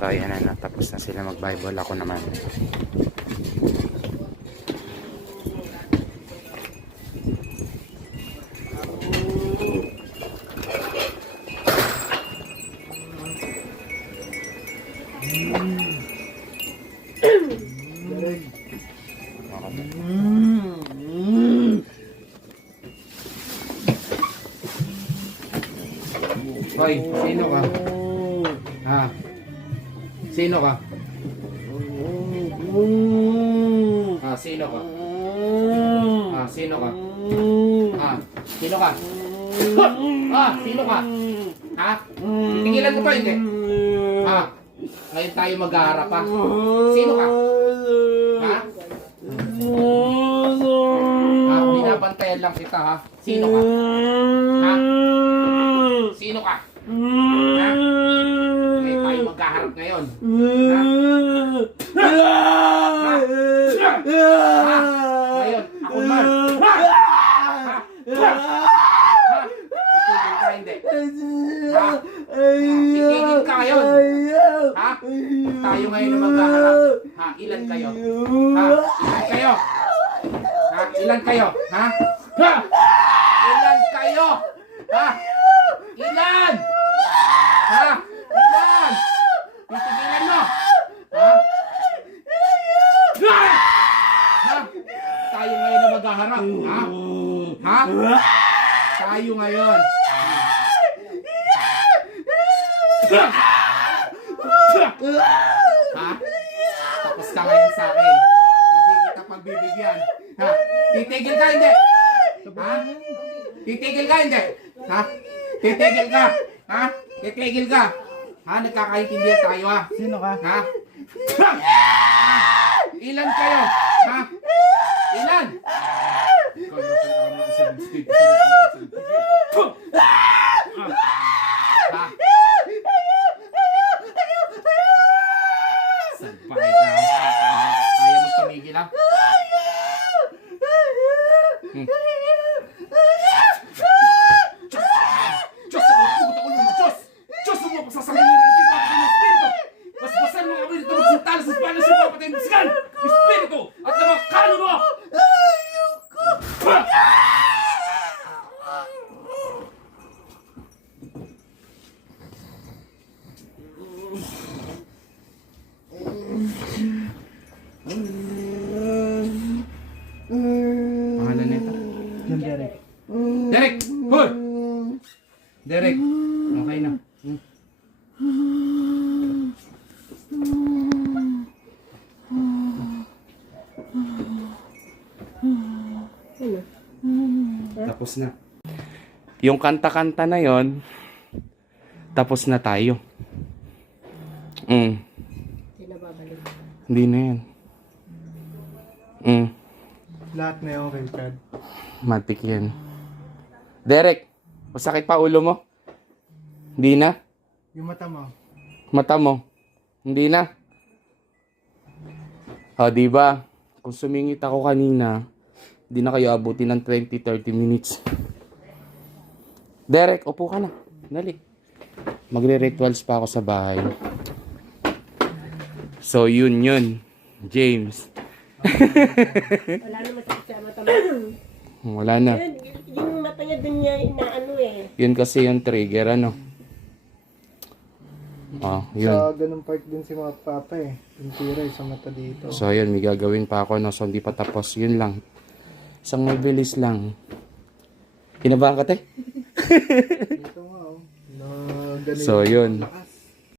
So ayan na, tapos na sila mag-Bible. Ako naman. Hoy, sino ka? Ha? Sino ka? Ah, sino ka? Ah, sino ka? Ah, sino ka? Ah, sino ka? Ha? Tigilan mo to, hindi? Ha? Ngayon tayo mag-aharap, ha? Sino ka? Ha? Ha? Binabantayan lang kita, ha? Sino ka? Ha? Sino ka? Ha? Ngayon tayo mag-aharap ngayon. Ha? Ha? Ha? Ngayon, ako naman. Ha? Ha? Ha? Titigil ka, hindi? Ha? Titigil ka ngayon. Ha? Tayo ngayon na maghaharap. Ha? Ilan kayo? Ha? Ilan kayo? Ha? Ilan kayo? Ha? Ha? Ilan kayo? Ha? Ilan? Ha? Ilan? Titigilan mo? Ha? Ha? Ha? Tayo ngayon na maghaharap. Ha? Ha? Tayo ngayon. Ha? Tapos ka ngayon sa akin. Hindi kita pagbibigyan. Ha? Titigil ka, hindi? Ha? Titigil ka, hindi? Ha? Titigil ka? Ha? Titigil ka? Ha? Nagkakaintindihan tayo, ha? Sino ka? Ha? Ha? Ilan kayo? Ha? Ilan? Ha? Sampay ka. Ayaw mo tumigil, ha? Diyos, sa mga puta ulo mo, Diyos! Diyos, sa mga pagsasangin nyo, hindi pa ng Espiritu! Basbasan mo kami dito magsintala sa Espanyol sa mga patay ng sigan! Espiritu! At na mga kano mo! Ayoko! Pangalan nito? Yung Derek. Derek! Hoy! Derek! Okay na. Tapos na. Yung kanta-kanta na yon, tapos na tayo. Hindi na babalik. Hindi na yan. Lahat na yung Fred. Matik yan. Derek, masakit pa ulo mo? Hindi na? Yung mata mo. Mata mo? Hindi na? O, diba? Kung sumingit ako kanina, hindi na kayo abuti ng 20-30 minutes. Derek, upo ka na. Dali. Magre-rituals pa ako sa bahay. So, yun. James. Wala na masakit sa mata mo. Wala na. Yung mata niya dun niya inaano eh. Yun kasi yung trigger, ano? Oh, yun. Sa ganung part din si mga papa eh. Yung tira sa mata dito. So, yun. May gagawin pa ako, no? So, hindi pa tapos. Yun lang. Isang mabilis lang. Kinabahan ka, te? Dito nga oh. Na ganun So, yun. lakas.